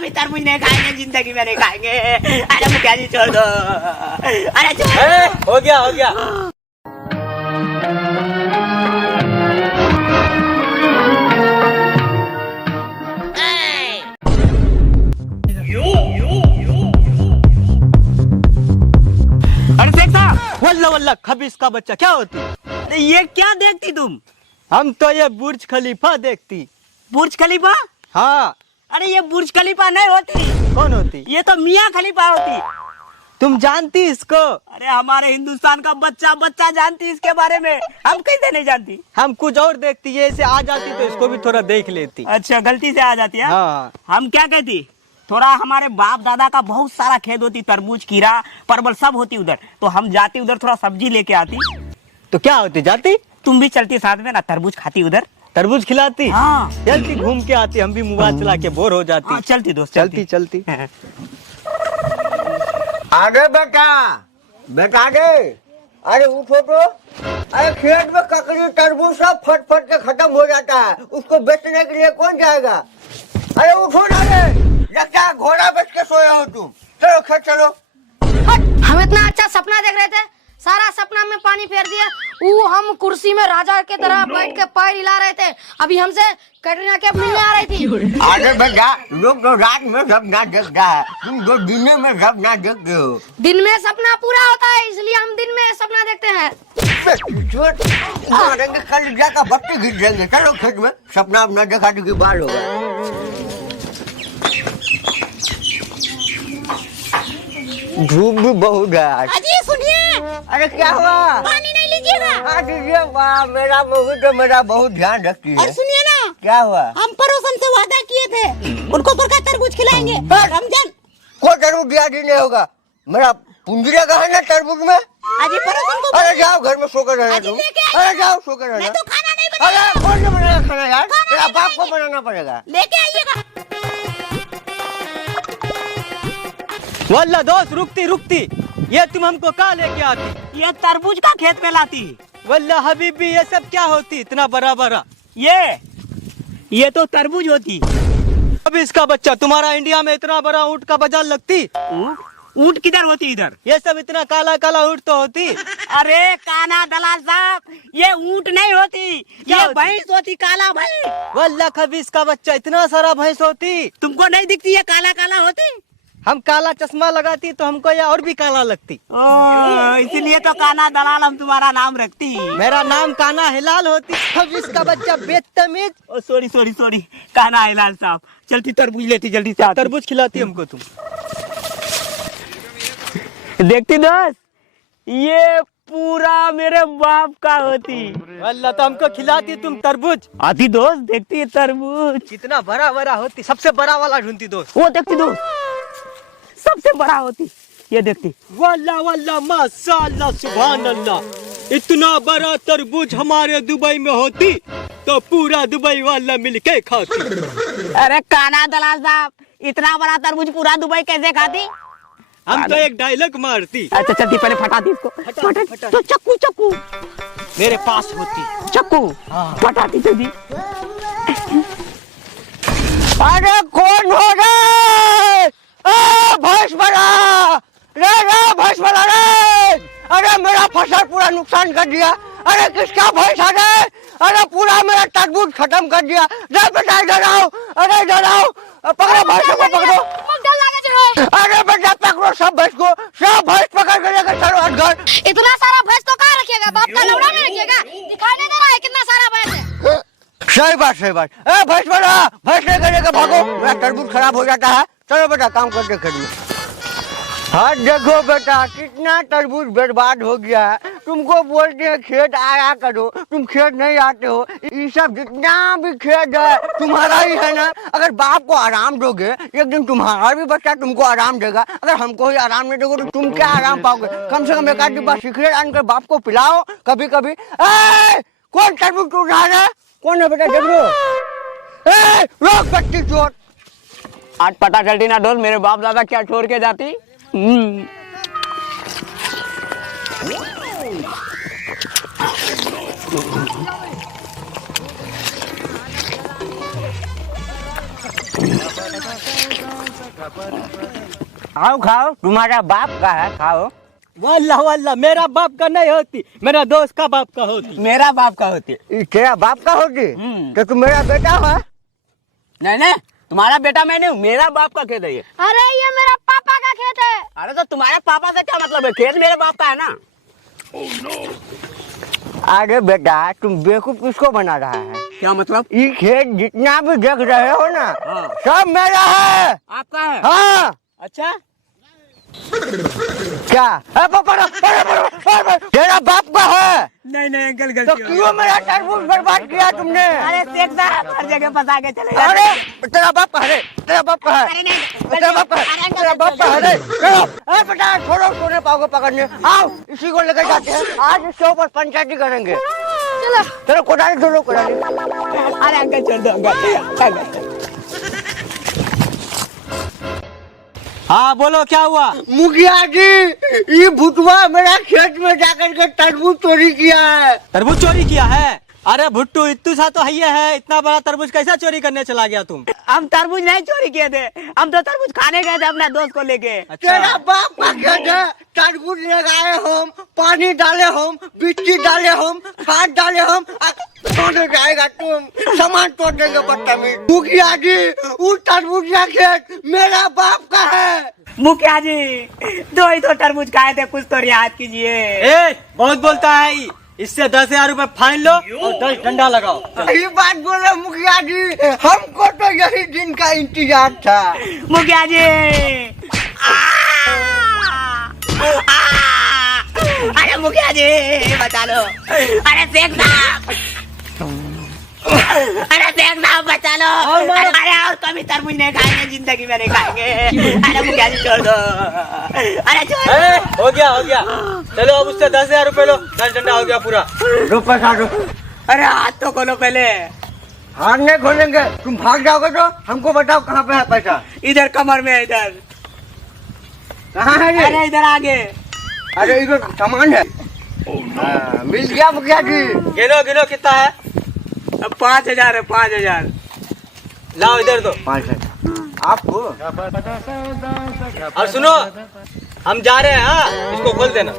अभी तरबूज नहीं खाएंगे, जिंदगी में नहीं खाएंगे। अरे मुखिया जी छोड़ दो, अरे छोड़। हो गया अरे शेख साहब, वल्ला खबीस का बच्चा क्या होती? अरे ये क्या देखती तुम? हम तो ये बुर्ज खलीफा देखती। बुर्ज खलीफा? हाँ। अरे ये बुर्ज खलीफा नहीं होती। कौन होती? ये तो मियाँ खलीफा होती। तुम जानती इसको? अरे हमारे हिंदुस्तान का बच्चा जानती इसके बारे में, हम कैसे नहीं जानती? हम कुछ और देखती है, ऐसे आ जाती तो इसको भी थोड़ा देख लेती। अच्छा, गलती से आ जाती है। हाँ। हम क्या कहती, थोड़ा हमारे बाप दादा का बहुत सारा खेत होती, तरबूज खीरा परवल सब होती उधर, तो हम जाती उधर थोड़ा सब्जी लेके आती। तो क्या होती? जाती? तुम भी चलती साथ में ना, तरबूज खाती उधर, तरबूज खिलाती। हाँ। चलती घूम के आती, हम भी मोबाइल चला के बोर हो जाती। हाँ, चलती दोस्त चलती। आगे बेटा आगे। अरे उठो तो। अरे खेत में ककड़ी तरबूज सब फट के खत्म हो जाता है, उसको बेचने के लिए कौन जाएगा? अरे उठो ना रे, लगता है घोड़ा बेच के सोए हो तुम। चलो खेत चलो। हम इतना अच्छा सपना देख रहे थे, सारा सपना में पानी फेर दिया। हम कुर्सी में राजा के तरह बैठ के पैर हिला रहे थे, अभी हमसे कैटरीना कैफ मिलने आ रही थी। अरे बेटा, लोग तो रात में सपना देखता है, तुम तो दिन में सपना देखते हो। दिन में सपना पूरा होता है, इसलिए हम दिन में सपना देखते हैं। मारेंगे कल जाकर बत्ती घिस देंगे। चलो खेत में, सपना अपना देखा तो की बाल होगा। धूप भी बहुत है आज। अजी सुनिए। अरे क्या हुआ? पानी नहीं लीजिएगा। हाँ दीजिए, मेरा बहू तो मेरा बहुत ध्यान रखती है। और सुनिए ना, क्या हुआ? हम पड़ोसन से वादा किए थे, उनको पर तरबूज खिलाएंगे रमजान। कोई तरबूज दिया नहीं होगा, मेरा पूंजी लगा है ना तरबूज में। अजी पड़ोसन को। अरे जाओ घर में सोकर रहना तुम। अरे जाओ सोकर रहना। मैं तो खाना नहीं बनाया। अरे कौन सा बनाएगा खाना यार? तेरा बाप को बनाना पड़ेगा। लेके आइएगा। वल्ला दोस्त रुकती, ये तुम हमको कहाँ लेके आती? ये तरबूज का खेत में लाती। वल्ला हबीबी, ये सब क्या होती इतना बड़ा? ये तो तरबूज होती। अब इसका बच्चा, तुम्हारा इंडिया में इतना बड़ा ऊँट का बाजार लगती? ऊँट किधर होती इधर? ये सब इतना काला ऊँट तो होती। अरे काना दलाल साहब, ये ऊँट नहीं होती, ये होती? भैंस होती, काला भैंस। वल्ला खबीस का बच्चा, इतना सारा भैंस होती। तुमको नहीं दिखती ये काला होती? हम काला चश्मा लगाती तो हमको ये और भी काला लगती। इसलिए तो काना दलाल हम तुम्हारा नाम रखती। मेरा नाम काना हिलाल होती। खबीस का बच्चा बेतमीज। सॉरी काना हिलाल साहब। चलती तरबूज लेती जल्दी से। तरबूज खिलाती हमको तुम। देखती दोस्त, ये पूरा मेरे बाप का होती। वल्ला तो हमको खिलाती तुम तरबूज। आती दोस्त, देखती है तरबूज कितना बड़ा होती, सबसे बड़ा वाला ढूंढती दोस्त। वो देखती दोस्त, सबसे बड़ा होती। ये देखती। वल्ला माशाअल्लाह सुभान अल्लाह, इतना बड़ा तरबूज हमारे दुबई में होती तो पूरा दुबई वाला मिलके खाती। अरे काना दलाल साहब, इतना बड़ा तरबूज पूरा दुबई कैसे खाती? हम तो एक डायलॉग मारती। अच्छा चलती, पहले फटाती इसको। फटा। तो चक्कू मेरे पास होती चक्कू। हाँ। फटाती जल्दी। अरे कौन हो रे? भैंस बना रे, भैंस बना रे। अरे मेरा फसल पूरा नुकसान कर दिया। अरे किसका भैंस है रे? अरे पूरा मेरा तरबूज खत्म कर दिया। बेटा इधर आओ, अरे इधर आओ, पकड़ो भैंस को, पकड़ो। अरे बेटा पकड़ो सब भैंस को, सब भैंस पकड़ कर लेकर चलो घर। इतना सारा भैंस तो कहाँ रखिएगा? बाप का लौड़ा में रखिएगा? दिखाई नहीं दे रहा है कितना सारा भैंस है? सही बात। भैंस बना, भैंस लेकर लेकर भागो, मेरा तरबूज खराब हो जाता है। चलो बेटा काम करते खेत में। हाँ देखो बेटा, कितना तरबूज बर्बाद हो गया है। तुमको बोलते हैं खेत आया करो, तुम खेत नहीं आते हो। ये सब जितना भी खेत है तुम्हारा ही है ना। अगर बाप को आराम दोगे, एक दिन तुम्हारा भी बच्चा तुमको आराम देगा। अगर हमको ही आराम नहीं दोगे तो तुम क्या आराम पाओगे? कम से कम एक आध डिब्बा सिगरेट आनकर बाप को पिलाओ कभी। कौन तरबूज टूट रहा है? कौन है बेटा? देख लो। रोक बच्ची चोट। आज पता चलती ना दोस्त, मेरे बाप दादा क्या छोड़ के जाती। खाओ खाओ, तुम्हारा बाप का है, खाओ। वल्लाह वल्लाह मेरा बाप का नहीं होती, मेरा दोस्त का बाप का होती। मेरा बाप का होती। ये तेरा बाप का होती तो तू मेरा बेटा है। नहीं नहीं, तुम्हारा बेटा मैं नहीं हूँ, मेरा बाप का खेत है ये। अरे ये मेरा पापा का खेत है। अरे तो तुम्हारे पापा से क्या मतलब है, खेत मेरे बाप का है ना। अरे बेटा, तुम बेवकूफ किसको बना रहा है? क्या मतलब? ये खेत जितना भी देख रहे हो ना, हाँ। सब मेरा है। आपका है? हाँ। अच्छा, क्या? तेरा बाप का है नहीं नहीं अंकल, तो गलती हो क्यों मेरा तरबूज बर्बाद किया तुमने? अरे शेख साहब हर जगह फंसा के चले जाते अरे हैं। तेरा बाप का है, तेरा बाप का है, अरे नहीं, तेरा बाप का है, तेरा बाप का है। अरे बेटा छोड़ो, सोने पाओगे पकड़ने। आओ इसी को लेकर जाते हैं, आज इसके ऊपर पंचायती करेंगे। चलो चलो कोदाली धो लो, कोदाली। अरे अंकल छोड़ दो अंकल। हाँ बोलो क्या हुआ? मुखिया जी, ये भुटवा मेरा खेत में जाकर के तरबूज चोरी किया है। तरबूज चोरी किया है? अरे भुट्टू, इतू सा तो है, इतना बड़ा तरबूज कैसा चोरी करने चला गया तुम? हम तरबूज नहीं चोरी किए थे, हम तो तरबूज खाने गए थे अपने दोस्त को लेके। तेरा बाप का खेत है, तरबूज लगाए हम, पानी डाले हम, बिच्ची डाले हम, खाद डाले हम, तोड़ने जाएगा तुम, सामान तोड़ देंगे बदतमीज। मुखिया जी, वो तरबूज का खेत मेरा बाप का है। मुखिया जी, दो ही तो तरबूज खाए थे, कुछ तो रियायत कीजिए। ए, बहुत बोलता है ये। इससे 10,000 रुपए फाइन लो और 10 डंडा लगाओ। सही बात बोले मुखिया जी, हमको तो यही दिन का इंतजार था। मुखिया जी, अरे मुखिया जी बचा लो। अरे शेख साहब, अरे शेख साहब बचा लो। अरे और कभी तरबूज नहीं खाएंगे, जिंदगी में नहीं खाएंगे। अरे मुखिया जी छोड़ दो, अरे छोड़ दो। हो गया। चलो अब उससे 10,000 रुपए लो, 10 डंडा हो गया पूरा। दो पैसा दो। अरे हाथ तो खोलो पहले। हाथ नहीं खोलेंगे, तुम भाग जाओगे तो हमको बताओ कहाँ पे है पैसा। इधर कमर में है, इधर। कहाँ है ये? अरे इधर आगे। अरे इधर सामान है। हाँ, मिल गया मुखिया जी। गिनो कितना है? 5,000 है, 5,000। लाओ इधर दो। 5,000 आपको। और सुनो, हम जा रहे हैं। हाँ, इसको खोल देना।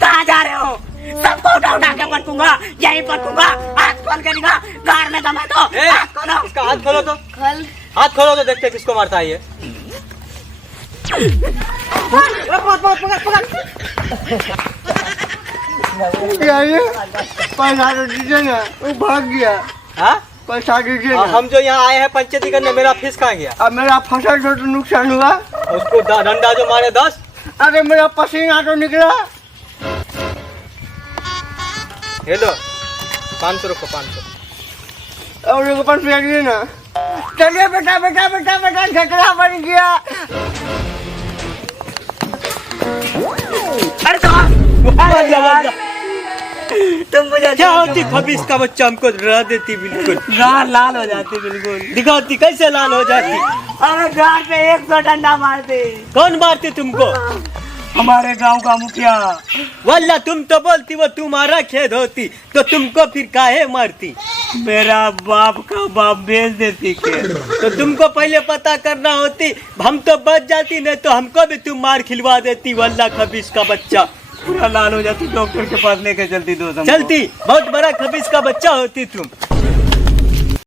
कहाँ जा रहे हो? सबको उठा के पटकूंगा, यहीं पटकूंगा। हाथ खोल के दिखा, कार में दमा दो। ए, हाथ खोलो। इसका हाथ खोलो तो। कल हाथ खोलो तो देखते किसको मारता है ये। पैसा तो दीजिए ना, वो भाग गया। हाँ? पैसा दीजिए और ना। हम जो यहाँ आए हैं पंचायती करने, मेरा फीस कहाँ गया? अब मेरा फसल तो नुकसान हुआ। उसको डंडा जो मारे 10। अरे मेरा पसीना तो निकला। ये लो 500 रुपये, 500। और एक 5 रुपया दीजिए ना। चलिए बेटा झगड़ा बन गया। अरे तुम मुझे क्या होती खबीस का बच्चा, हमको डरा देती बिल्कुल। गार लाल हो जाती बिल्कुल। दिखाती कैसे लाल हो जाती? अरे गार पे 100 डंडा मारते। कौन मारती तुमको? हमारे गांव का मुखिया। वल्ला तुम तो बोलती वो तुम्हारा खेत होती तो तुमको फिर काहे मारती? मेरा बाप का बाप बेच देती खेत। तो तुमको पहले पता करना होती, हम तो बच जाती, नहीं तो हमको भी तुम मार खिलवा देती। वल्ला खबीस का बच्चा, पूरा लाल हो जाती, डॉक्टर के पास लेके चलती। दो चलती, बहुत बड़ा खबीस का बच्चा होती तुम।